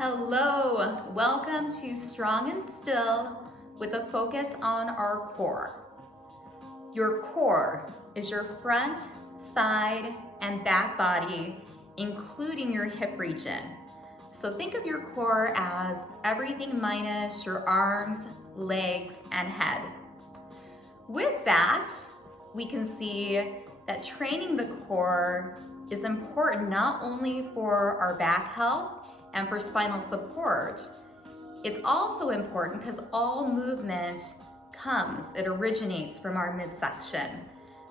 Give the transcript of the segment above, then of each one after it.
Hello, welcome to Strong and Still with a focus on our core. Your core is your front, side, and back body, including your hip region. So think of your core as everything minus your arms, legs, and head. With that, we can see that training the core is important not only for our back health and for spinal support, it's also important because all movement it originates from our midsection.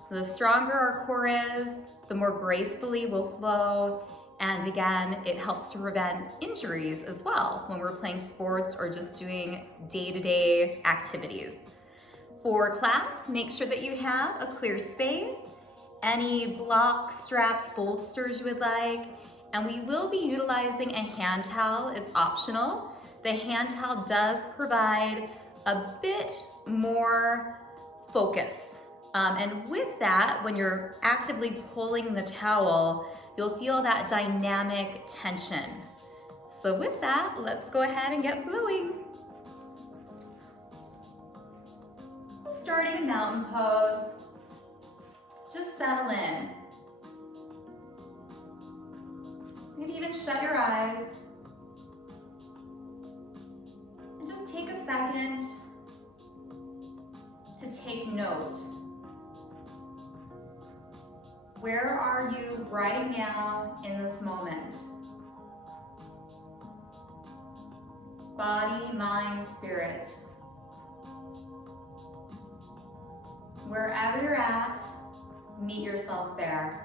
So the stronger our core is, the more gracefully we'll flow, and again, it helps to prevent injuries as well when we're playing sports or just doing day-to-day activities. For class, make sure that you have a clear space, any blocks, straps, bolsters you would like, and we will be utilizing a hand towel. It's optional. The hand towel does provide a bit more focus. And with that, when you're actively pulling the towel, you'll feel that dynamic tension. So with that, let's go ahead and get flowing. Starting in mountain pose, just settle in. Maybe even shut your eyes. And just take a second to take note. Where are you right now in this moment? Body, mind, spirit. Wherever you're at, meet yourself there.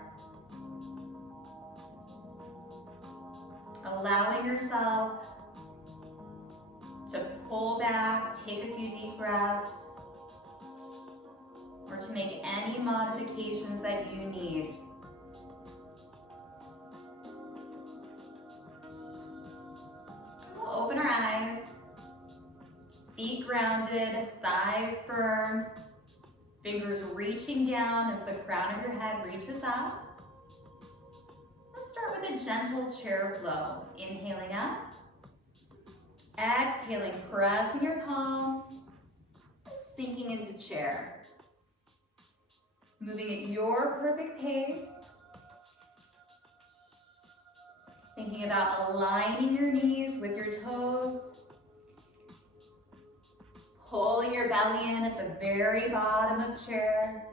Allowing yourself to pull back, take a few deep breaths, or to make any modifications that you need. We'll open our eyes, feet grounded, thighs firm, fingers reaching down as the crown of your head reaches up. Let's start with a gentle chair flow. Inhaling up, exhaling, pressing your palms, sinking into chair. Moving at your perfect pace. Thinking about aligning your knees with your toes. Pulling your belly in at the very bottom of chair.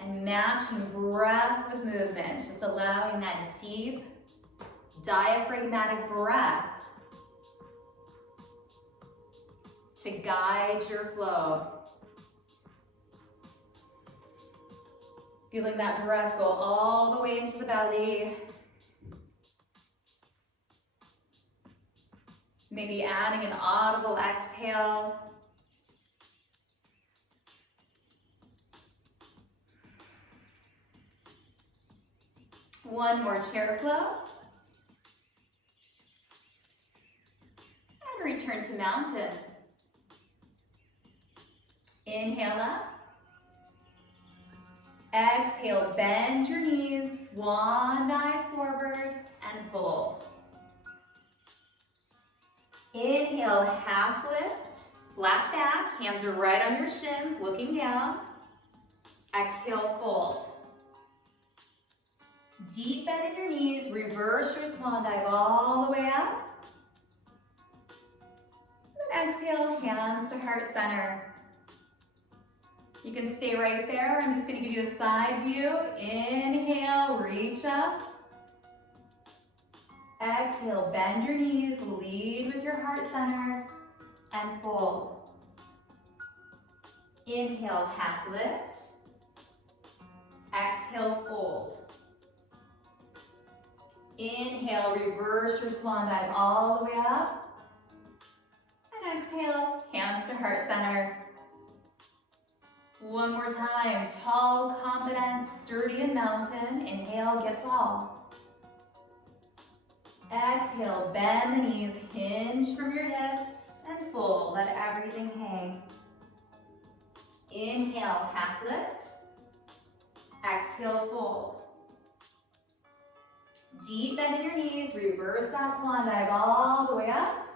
And matching breath with movement, just allowing that deep diaphragmatic breath to guide your flow. Feeling that breath go all the way into the belly. Maybe adding an audible exhale. One more chair flow. And return to mountain. Inhale up. Exhale, bend your knees, swan dive forward and fold. Inhale, half lift, flat back, hands are right on your shins, looking down. Exhale, fold. Deep bend in your knees, reverse your swan dive all the way up. And exhale, hands to heart center. You can stay right there. I'm just going to give you a side view. Inhale, reach up. Exhale, bend your knees, lead with your heart center, and fold. Inhale, half lift. Exhale, fold. Inhale, reverse your swan dive all the way up. And exhale, hands to heart center. One more time, tall, confident, sturdy in mountain. Inhale, get tall. Exhale, bend the knees, hinge from your hips, and fold, let everything hang. Inhale, half lift. Exhale, fold. Deep bend in your knees, reverse that swan dive all the way up.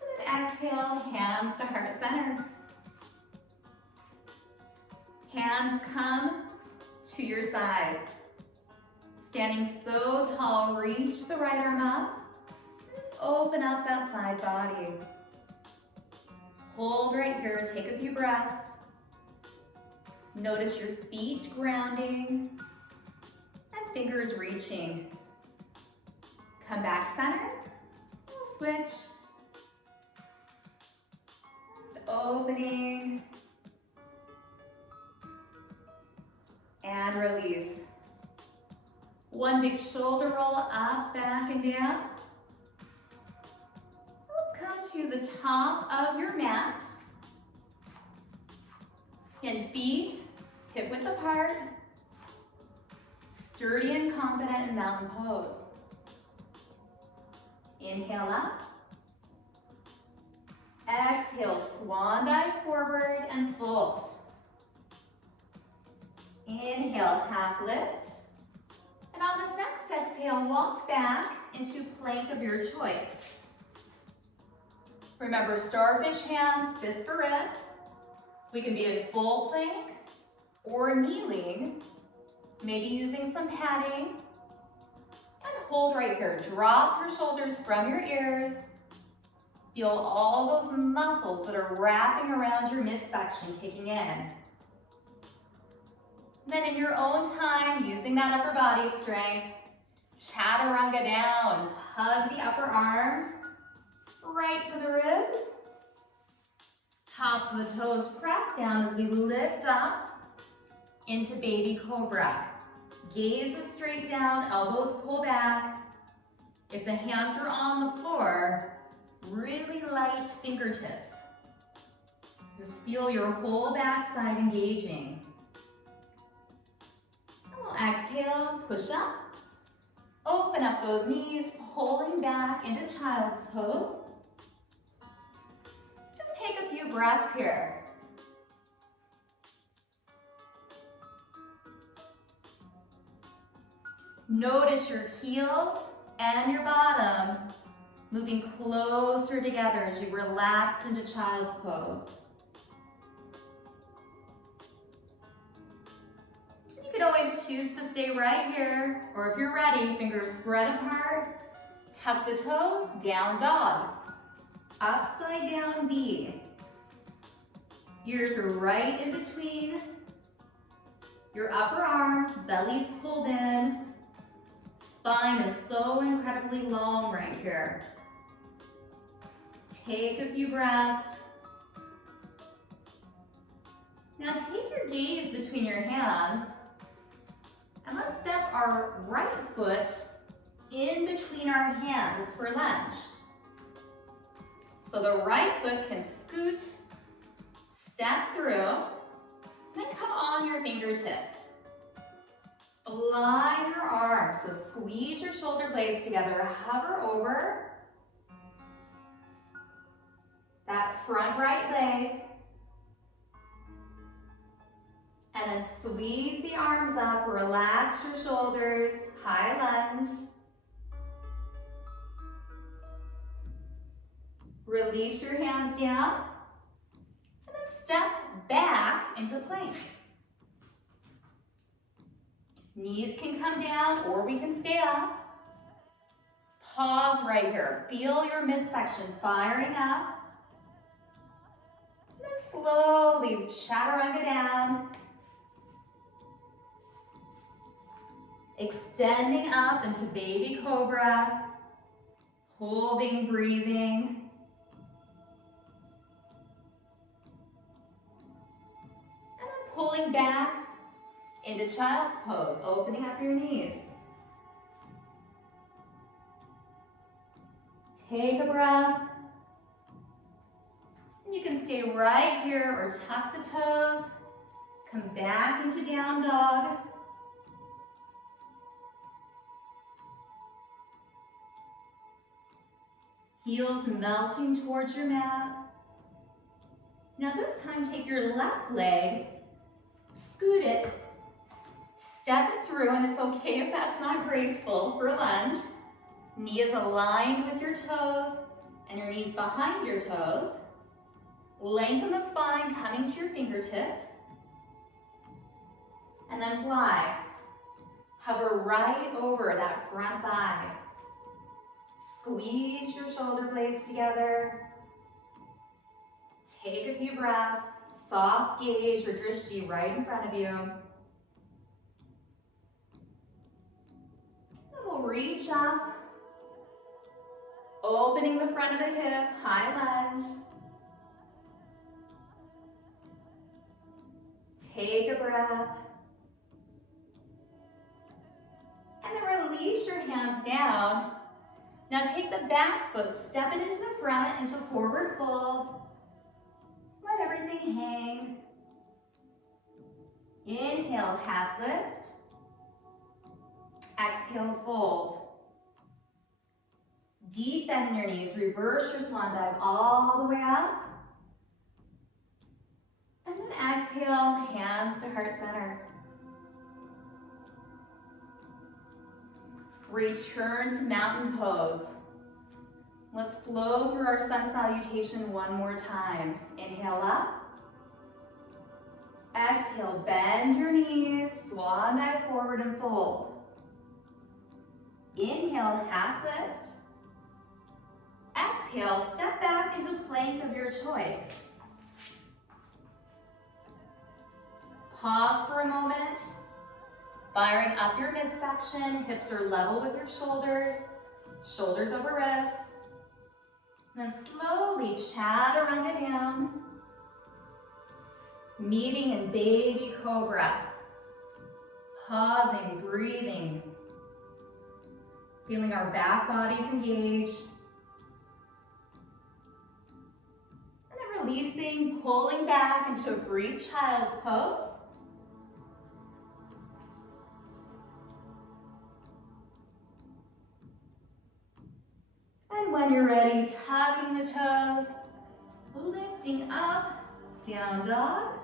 And then exhale, hands to heart center. Hands come to your sides. Standing so tall, reach the right arm up. Just open up that side body. Hold right here, take a few breaths. Notice your feet grounding and fingers reaching. Come back center, switch. Just opening and release. One big shoulder roll up, back and down. Let's come to the top of your mat. And feet hip width apart. Sturdy and confident in mountain pose. Inhale up. Exhale, swan dive forward and fold. Inhale, half lift. And on this next exhale, walk back into plank of your choice. Remember, starfish hands, fist for wrist. We can be in full plank or kneeling, maybe using some padding. And hold right here. Drop your shoulders from your ears. Feel all those muscles that are wrapping around your midsection kicking in. Then in your own time, using that upper body strength, chaturanga down. Hug the upper arms right to the ribs. Tops of the toes press down as we lift up into baby cobra. Gaze is straight down, elbows pull back. If the hands are on the floor, really light fingertips. Just feel your whole backside engaging. Exhale, push up. Open up those knees, pulling back into child's pose. Just take a few breaths here. Notice your heels and your bottom moving closer together as you relax into child's pose. You can always choose to stay right here, or if you're ready, fingers spread apart, tuck the toes, down dog, upside down V. Ears are right in between your upper arms, belly's pulled in. Spine is so incredibly long right here. Take a few breaths. Now take your gaze between your hands and let's step our right foot in between our hands for lunge. So the right foot can scoot, step through, then come on your fingertips. Align your arms, so squeeze your shoulder blades together, hover over that front right leg, and then sweep the arms up, relax your shoulders, high lunge. Release your hands down, and then step back into plank. Knees can come down or we can stay up. Pause right here. Feel your midsection firing up. And then slowly chaturanga down. Extending up into baby cobra. Holding, breathing. And then pulling back into child's pose, opening up your knees. Take a breath. And you can stay right here or tuck the toes. Come back into down dog. Heels melting towards your mat. Now this time take your left leg, scoot it, step it through, and it's okay if that's not graceful, for lunge. Knee is aligned with your toes, and your knees behind your toes. Lengthen the spine, coming to your fingertips. And then fly. Hover right over that front thigh. Squeeze your shoulder blades together. Take a few breaths. Soft gaze your drishti right in front of you. Then we'll reach up. Opening the front of the hip, high lunge. Take a breath. And then release your hands down. Now take the back foot, step it into the front, into a forward fold. Let everything hang. Inhale, half lift. Exhale, fold. Deep bend in your knees, reverse your swan dive all the way up. And then exhale, hands to heart center. Return to mountain pose. Let's flow through our sun salutation one more time. Inhale up. Exhale, bend your knees, swan dive forward and fold. Inhale, half lift. Exhale, step back into plank of your choice. Pause for a moment. Firing up your midsection, hips are level with your shoulders, shoulders over wrists. Then slowly chaturanga down, meeting in baby cobra. Pausing, breathing, feeling our back bodies engage. And then releasing, pulling back into a brief child's pose. And when you're ready, tucking the toes, lifting up, down dog.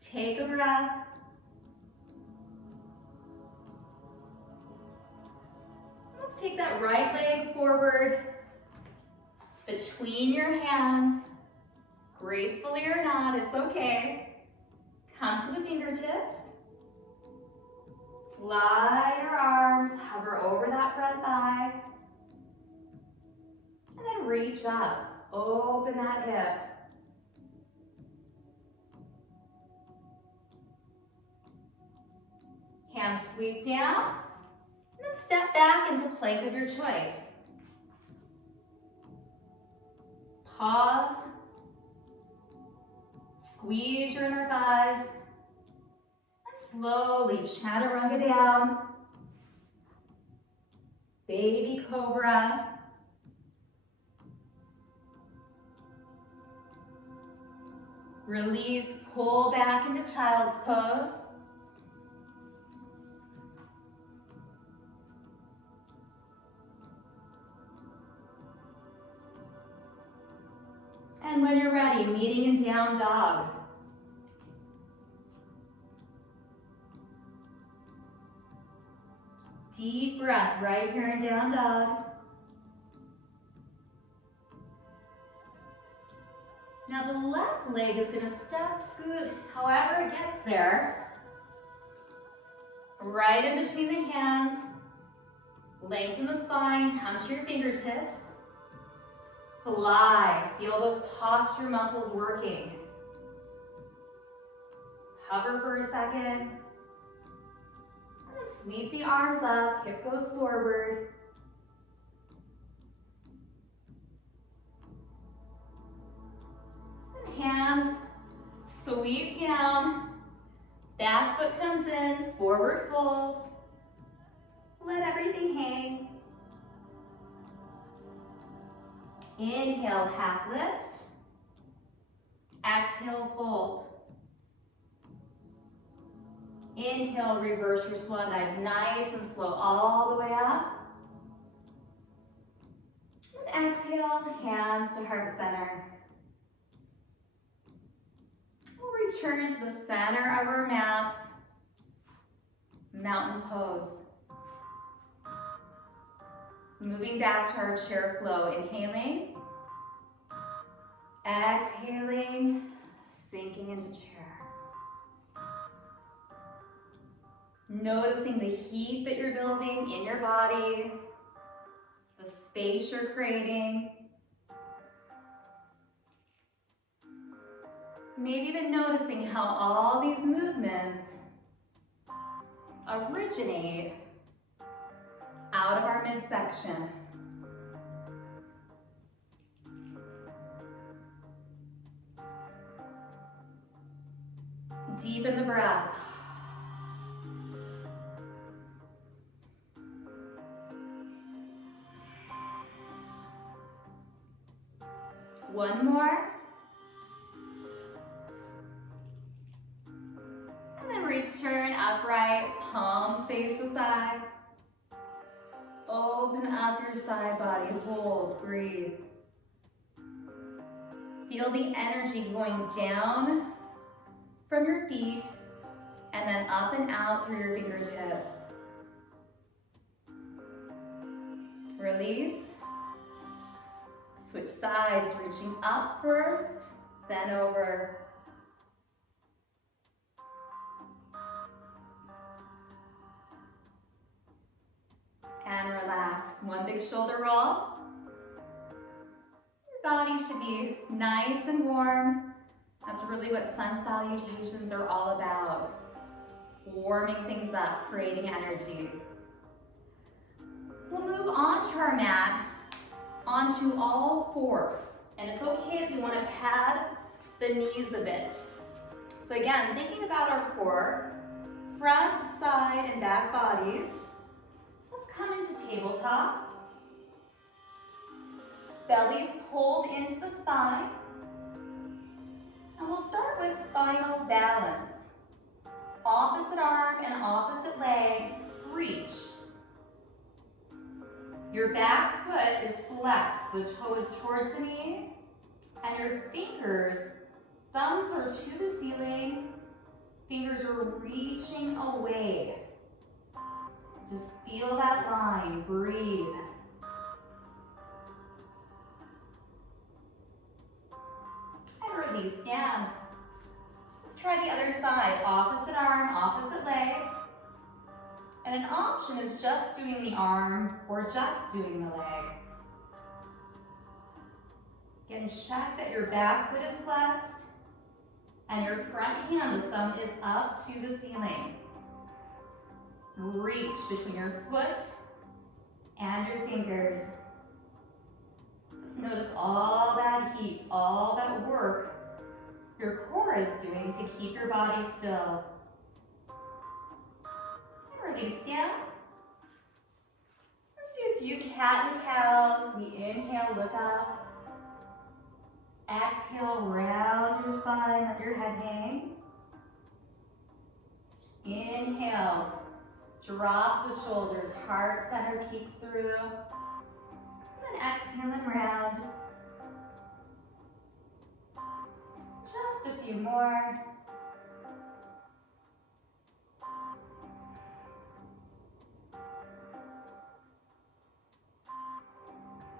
Take a breath. Let's take that right leg forward, between your hands, gracefully or not, it's okay. Come to the fingertips. Slide your arms, hover over that front thigh. And then reach up, open that hip. Hands sweep down, and then step back into plank of your choice. Pause. Squeeze your inner thighs. Slowly chaturanga down. Baby cobra. Release, pull back into child's pose. And when you're ready, meeting in down dog. Deep breath right here in down dog. Now the left leg is going to step, scoot, however it gets there. Right in between the hands. Lengthen the spine, come to your fingertips. Fly, feel those posture muscles working. Hover for a second. Sweep the arms up, hip goes forward. And hands sweep down. Back foot comes in, forward fold. Let everything hang. Inhale, half lift. Exhale, fold. Inhale, reverse your swan dive, nice and slow all the way up. And exhale, hands to heart center. We'll return to the center of our mats, mountain pose. Moving back to our chair flow, inhaling, exhaling, sinking into chair. Noticing the heat that you're building in your body, the space you're creating. Maybe even noticing how all these movements originate out of our midsection. Deepen the breath. One more. And then return upright, palms face the side. Open up your side body, hold, breathe. Feel the energy going down from your feet and then up and out through your fingertips. Release. Switch sides, reaching up first, then over. And relax. One big shoulder roll. Your body should be nice and warm. That's really what sun salutations are all about. Warming things up, creating energy. We'll move on to our mat, onto all fours. And it's okay if you want to pad the knees a bit. So again, thinking about our core, front, side, and back bodies. Let's come into tabletop. Belly's pulled into the spine. And we'll start with spinal balance. Opposite arm and opposite leg, reach. Your back foot is flexed, the toe is towards the knee, and your fingers, thumbs are to the ceiling, fingers are reaching away. Just feel that line, breathe. And release down. Let's try the other side, opposite arm, opposite leg. And an option is just doing the arm or just doing the leg. Again, check that your back foot is flexed and your front hand, the thumb, is up to the ceiling. Reach between your foot and your fingers. Just notice all that heat, all that work your core is doing to keep your body still. Release down. Let's do a few cat and cows. We inhale, look up. Exhale, round your spine, let your head hang. Inhale, drop the shoulders, heart center peeks through. And then exhale and round. Just a few more.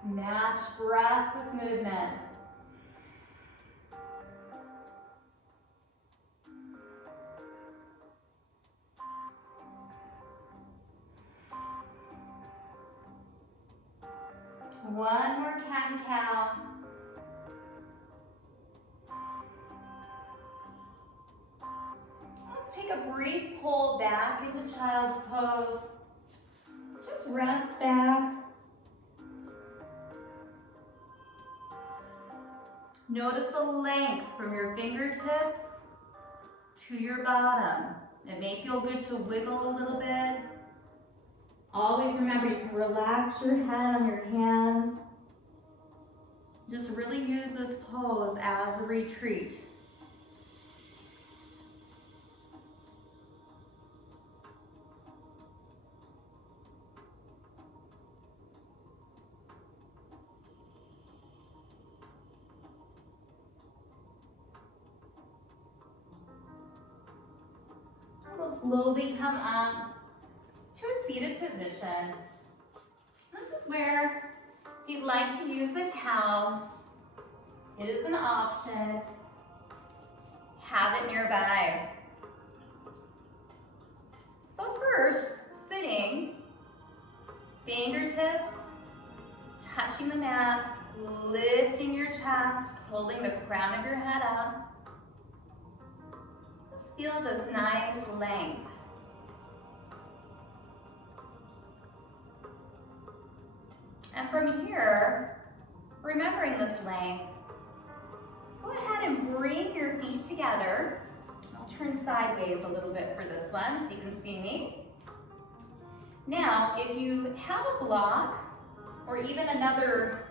Match breath with movement. One more cat and cow. Let's take a brief pull back into child's pose. Just rest back. Notice the length from your fingertips to your bottom. It may feel good to wiggle a little bit. Always remember you can relax your head on your hands. Just really use this pose as a retreat. slowly come up to a seated position. This is where if you'd like to use the towel, it is an option. Have it nearby. So first, sitting, fingertips touching the mat, lifting your chest, holding the crown of your head up. Just feel this nice length. And from here, remembering this length, go ahead and bring your feet together. I'll turn sideways a little bit for this one so you can see me. Now, if you have a block or even another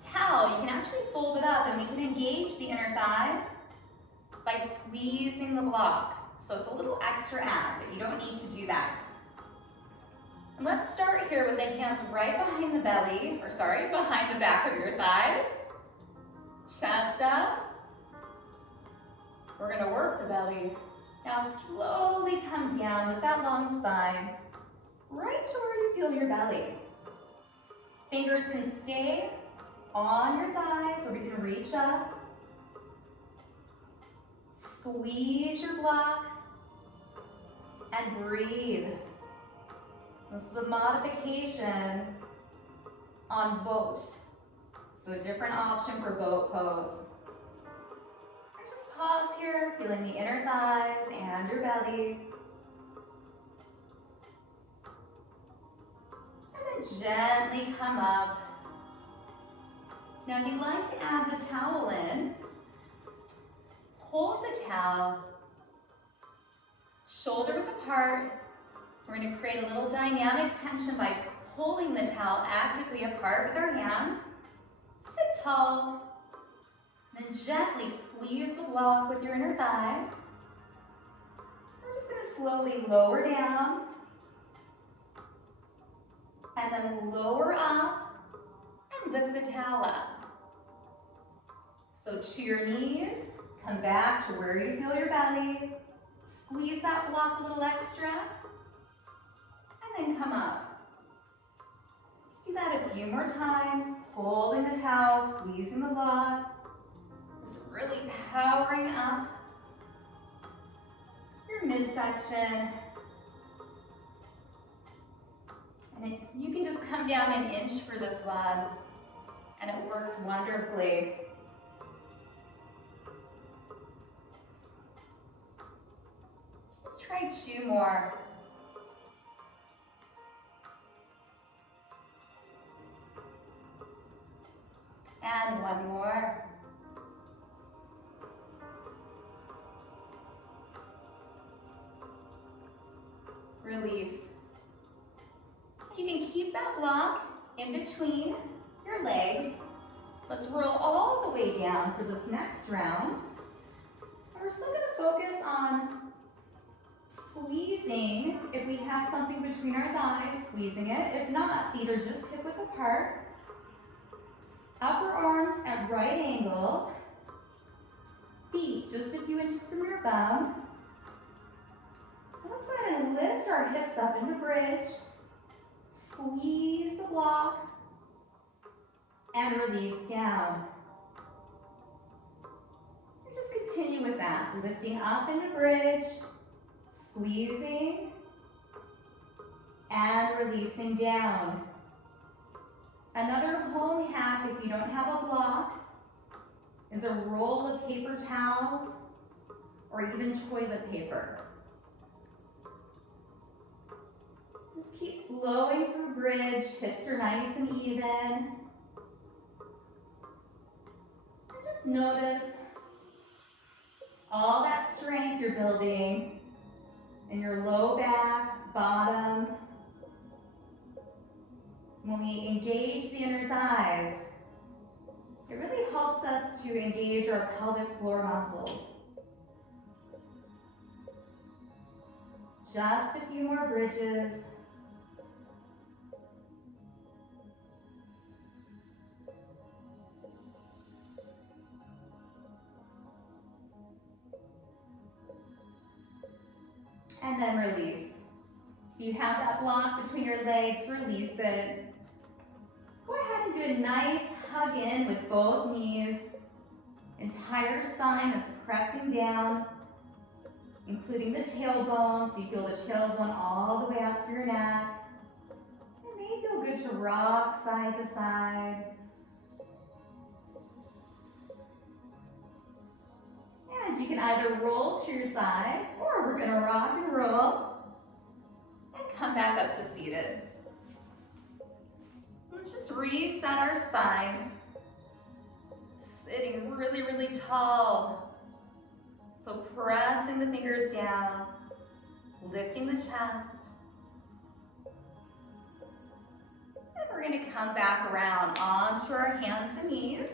towel, you can actually fold it up and we can engage the inner thighs by squeezing the block. So it's a little extra add, but you don't need to do that. And let's start here with the hands right behind the belly, behind the back of your thighs. Chest up. We're gonna work the belly. Now slowly come down with that long spine, right to where you feel your belly. Fingers can stay on your thighs or we can reach up. Squeeze your block and breathe. This is a modification on boat. So a different option for boat pose. And just pause here, feeling the inner thighs and your belly. And then gently come up. Now if you'd like to add the towel in, hold the towel, shoulder width apart. We're going to create a little dynamic tension by pulling the towel actively apart with our hands. Sit tall, then gently squeeze the block with your inner thighs. We're just going to slowly lower down, and then lower up, and lift the towel up. So to your knees, come back to where you feel your belly, squeeze that block a little extra, and then come up. Let's do that a few more times, holding the towel, squeezing the block, just really powering up your midsection. And you can just come down an inch for this one, and it works wonderfully. Let's try 2 more. And 1 more. Release. You can keep that block in between your legs. Let's roll all the way down for this next round. And we're still going to focus on squeezing. If we have something between our thighs, squeezing it. If not, feet are just hip width apart. Upper arms at right angles. Feet just a few inches from your bum. And let's go ahead and lift our hips up into bridge. Squeeze the block and release down. And just continue with that. Lifting up into bridge, squeezing, and releasing down. Another home hack, if you don't have a block, is a roll of paper towels or even toilet paper. Just keep flowing through bridge, hips are nice and even. And just notice all that strength you're building in your low back, bottom. When we engage the inner thighs, it really helps us to engage our pelvic floor muscles. Just a few more bridges. and then release. If you have that block between your legs, release it. Go ahead and do a nice hug in with both knees. Entire spine is pressing down, including the tailbone, so you feel the tailbone all the way up through your neck. It may feel good to rock side to side. And you can either roll to your side, or we're gonna rock and roll, and come back up to seated. Let's just reset our spine. Sitting really, really tall. So pressing the fingers down, lifting the chest. And we're gonna come back around onto our hands and knees.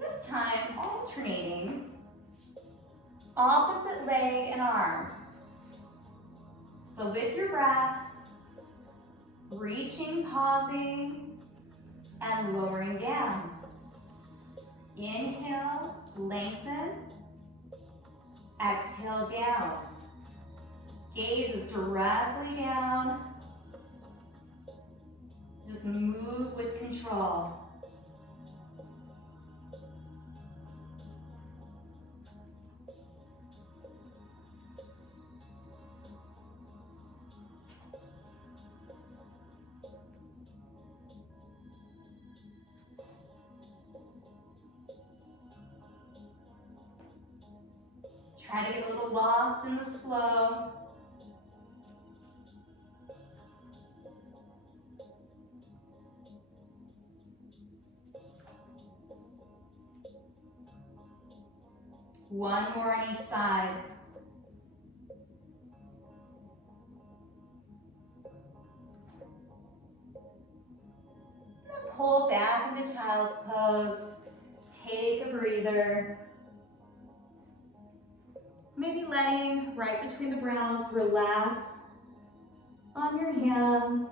This time alternating opposite leg and arm. So with your breath, reaching, pausing, and lowering down. Inhale, lengthen. Exhale, down. Gaze is directly down. Just move with control. Try to get a little lost in this flow. One more on each side. And pull back into child's pose. Take a breather. Maybe letting right between the brows relax on your hands.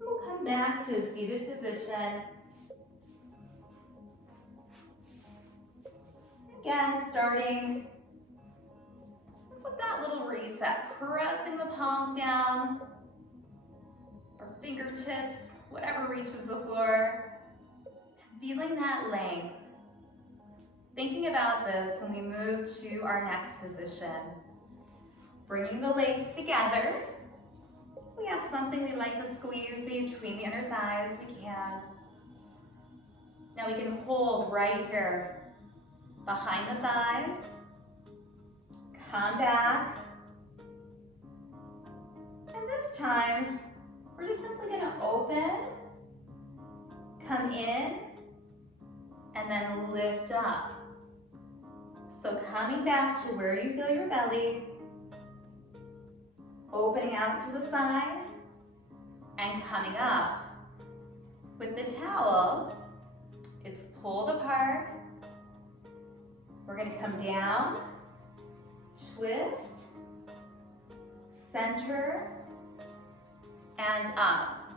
We'll come back to a seated position. Again, starting just with that little reset, pressing the palms down, or fingertips, whatever reaches the floor, feeling that length. Thinking about this when we move to our next position. Bringing the legs together. We have something we like to squeeze between the inner thighs, we can. Now we can hold right here. Behind the thighs, come back, and this time, we're just simply gonna open, come in, and then lift up. So coming back to where you feel your belly, opening out to the side, and coming up. With the towel, it's pulled apart. We're gonna come down, twist, center, and up.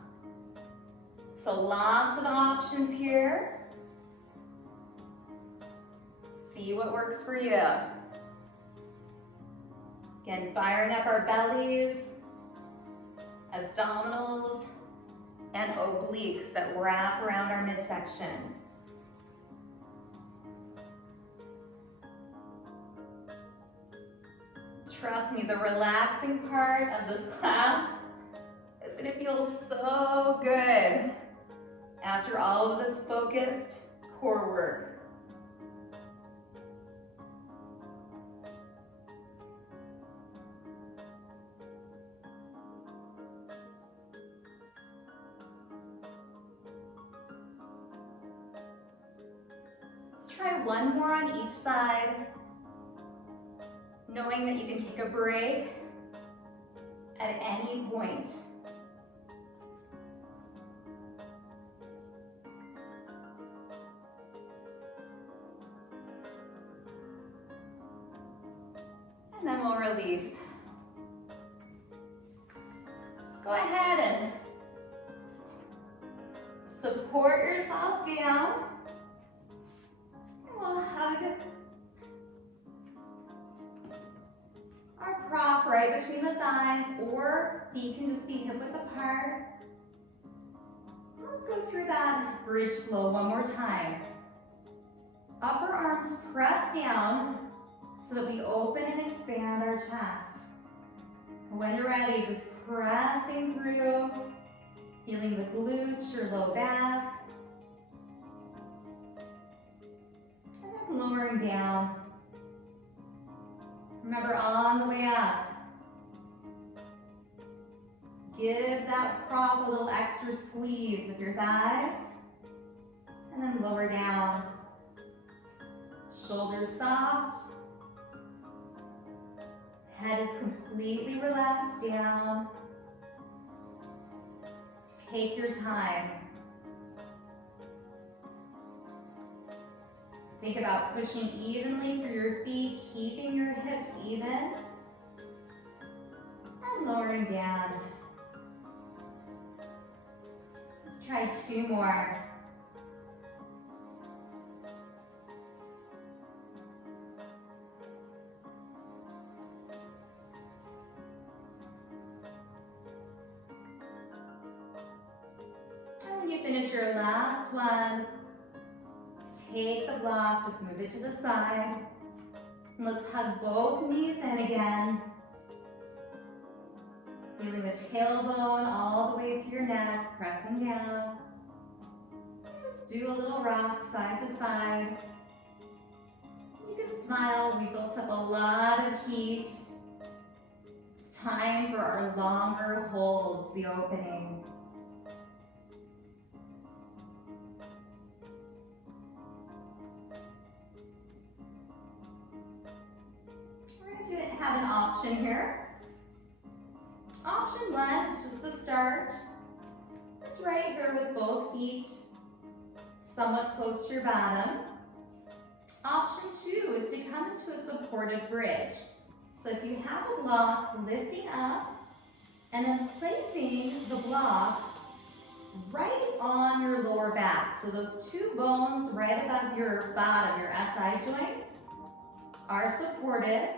So lots of options here. See what works for you. Again, firing up our bellies, abdominals, and obliques that wrap around our midsection. Trust me, the relaxing part of this class is gonna feel so good after all of this focused core work. Let's try one more on each side. Knowing that you can take a break at any point. And then we'll release. Go ahead and support yourself down. And we'll hug our prop right between the thighs, or feet can just be hip width apart. Let's go through that bridge flow one more time. Upper arms press down so that we open and expand our chest. When you're ready, just pressing through, feeling the glutes, your low back. And then lowering down. Remember, on the way up, give that prop a little extra squeeze with your thighs. And then lower down. Shoulders soft. Head is completely relaxed down. Take your time. Think about pushing evenly through your feet, keeping your hips even. And lowering down. Let's try 2 more. When you finish your last one, take the block, just move it to the side. And let's hug both knees in again. Feeling the tailbone all the way through your neck, pressing down. And just do a little rock side to side. You can smile, we built up a lot of heat. It's time for our longer holds, the opening. Have an option here. Option 1 is just to start. It's right here with both feet somewhat close to your bottom. Option 2 is to come into a supported bridge. So if you have a block, lifting up and then placing the block right on your lower back. So those 2 bones right above your bottom, your SI joints, are supported.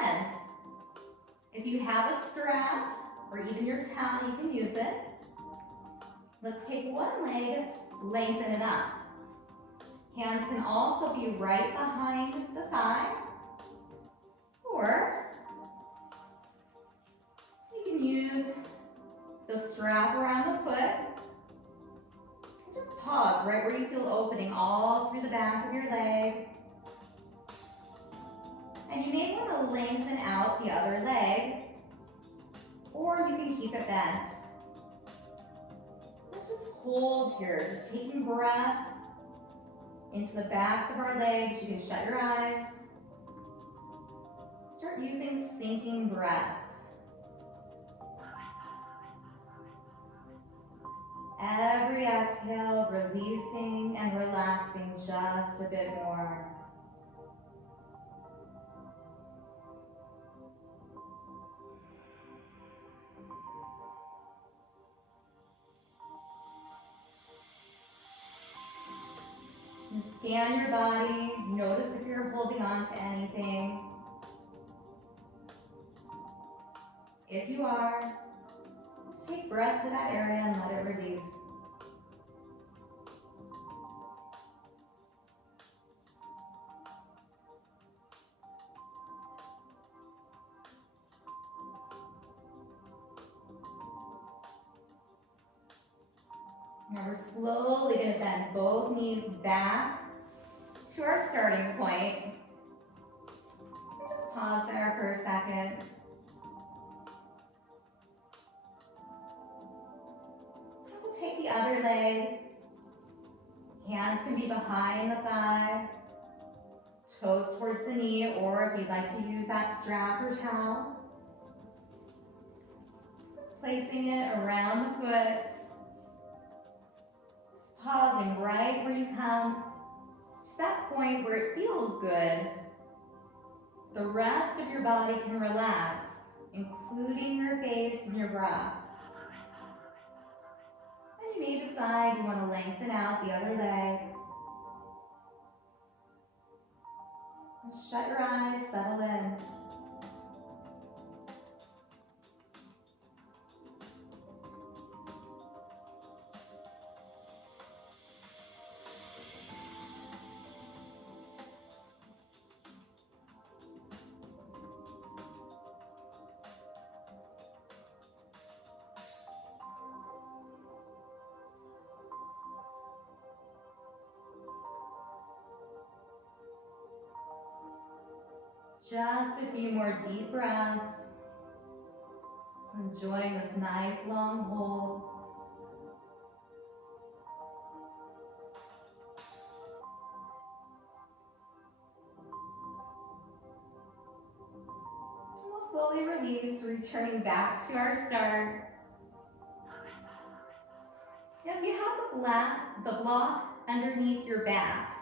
Then, if you have a strap or even your towel, you can use it. Let's take one leg, lengthen it up. Hands can also be right behind the thigh, or you can use the strap around the foot. And just pause right where you feel opening all through the back of your leg. And you may want to lengthen out the other leg, or you can keep it bent. Let's just hold here, just taking breath into the backs of our legs. You can shut your eyes. Start using sinking breath. Every exhale, releasing and relaxing just a bit more. And scan your body, notice if you're holding on to anything. If you are, just take breath to that area and let it release. Now we're slowly going to bend both knees back to our starting point. And just pause there for a second. So we'll take the other leg. Hands can be behind the thigh, toes towards the knee, or if you'd like to use that strap or towel, just placing it around the foot. Pausing right where you come to that point where it feels good The rest of your body can relax, including your face and your breath. And you may decide you want to lengthen out the other leg. And shut your eyes, settle in. Just a few more deep breaths. Enjoying this nice long hold. And we'll slowly release, returning back to our start. Now if you have the block underneath your back,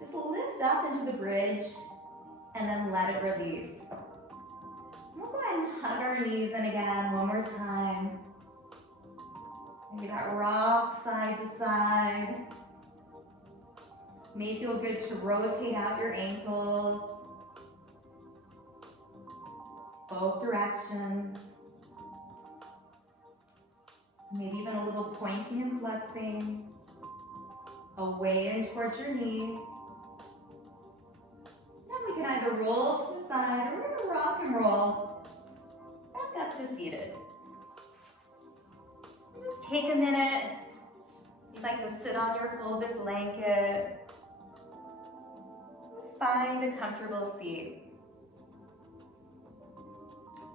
just lift up into the bridge and then let it release. We'll go ahead and hug our knees in again one more time. Maybe that rock side to side. May feel good to rotate out your ankles, both directions. Maybe even a little pointing and flexing, away and towards your knee. Then we can either roll to the side or we're gonna rock and roll back up to seated. And just take a minute. If you'd like to sit on your folded blanket, just find a comfortable seat.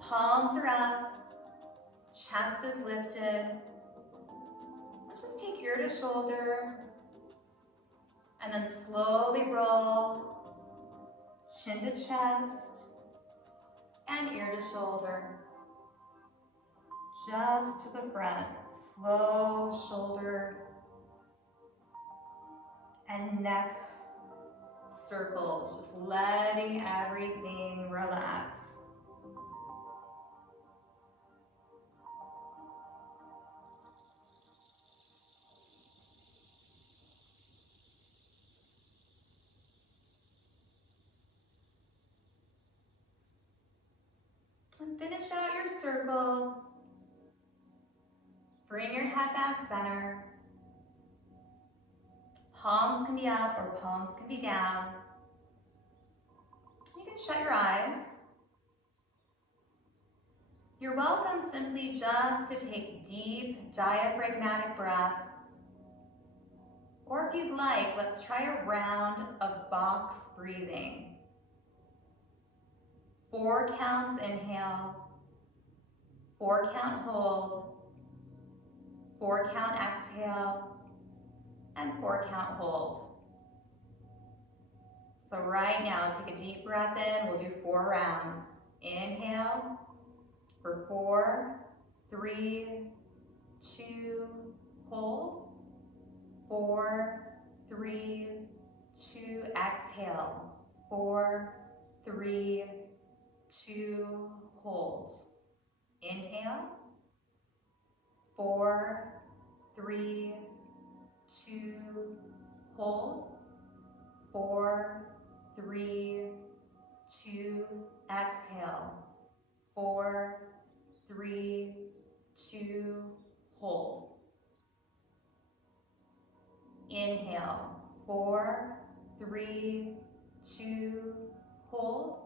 Palms are up, chest is lifted. Let's just take ear to shoulder and then slowly roll chin to chest and ear to shoulder. Just to the front, slow shoulder and neck circles, just letting everything relax. And finish out your circle. Bring your head back center. Palms can be up or palms can be down. You can shut your eyes. You're welcome simply just to take deep diaphragmatic breaths. Or if you'd like, let's try a round of box breathing. 4 counts inhale, 4 count hold, 4 count exhale, and 4 count hold. So right now, take a deep breath in. We'll do 4 rounds. Inhale for 4, 3, 2, hold. 4, 3, 2, exhale. 4, 3, 2, hold. Inhale. 4, 3, 2, hold. 4, 3, 2, exhale. 4, 3, 2, hold. Inhale. 4, 3, 2, hold.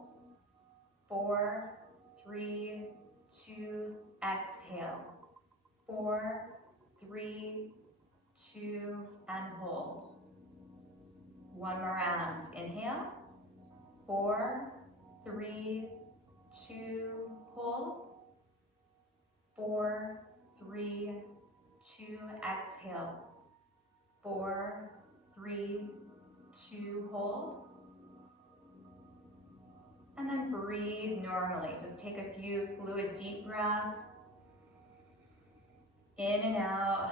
4, 3, 2, exhale. 4, 3, 2, and hold. One more round. Inhale. 4, 3, 2, hold. 4, 3, 2, exhale. 4, 3, 2, hold. And then breathe normally. Just take a few fluid deep breaths. In and out.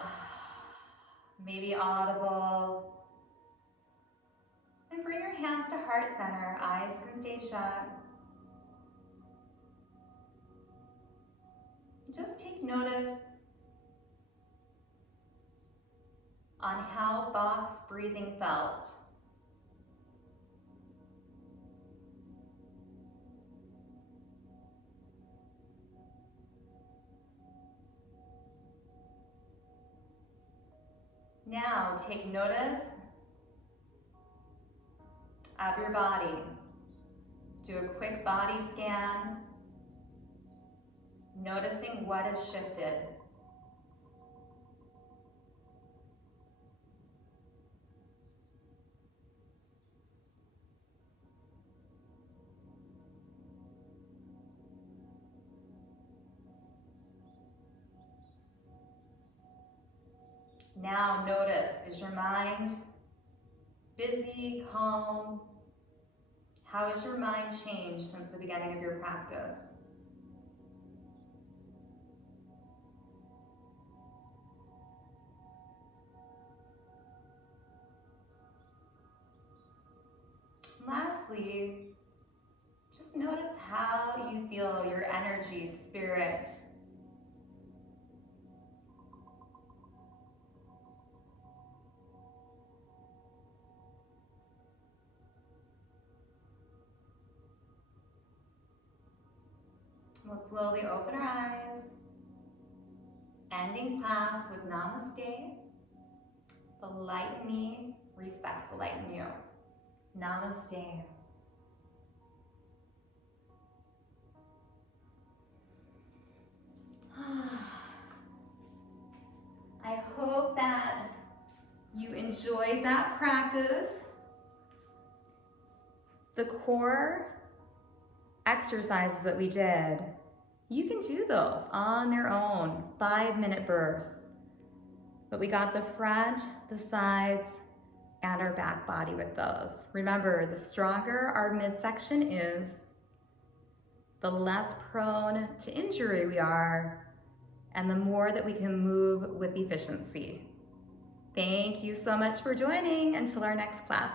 Maybe audible. And bring your hands to heart center. Eyes can stay shut. Just take notice on how box breathing felt. Now take notice of your body. Do a quick body scan, noticing what has shifted. Now notice, is your mind busy, calm? How has your mind changed since the beginning of your practice? Lastly, just notice how you feel your energy, spirit. We'll slowly open our eyes, ending class with namaste. The light in me respects the light in you. Namaste. I hope that you enjoyed that practice. The core exercises that we did, you can do those on their own, 5-minute bursts. But we got the front, the sides, and our back body with those. Remember, the stronger our midsection is, the less prone to injury we are, and the more that we can move with efficiency. Thank you so much for joining. Until our next class.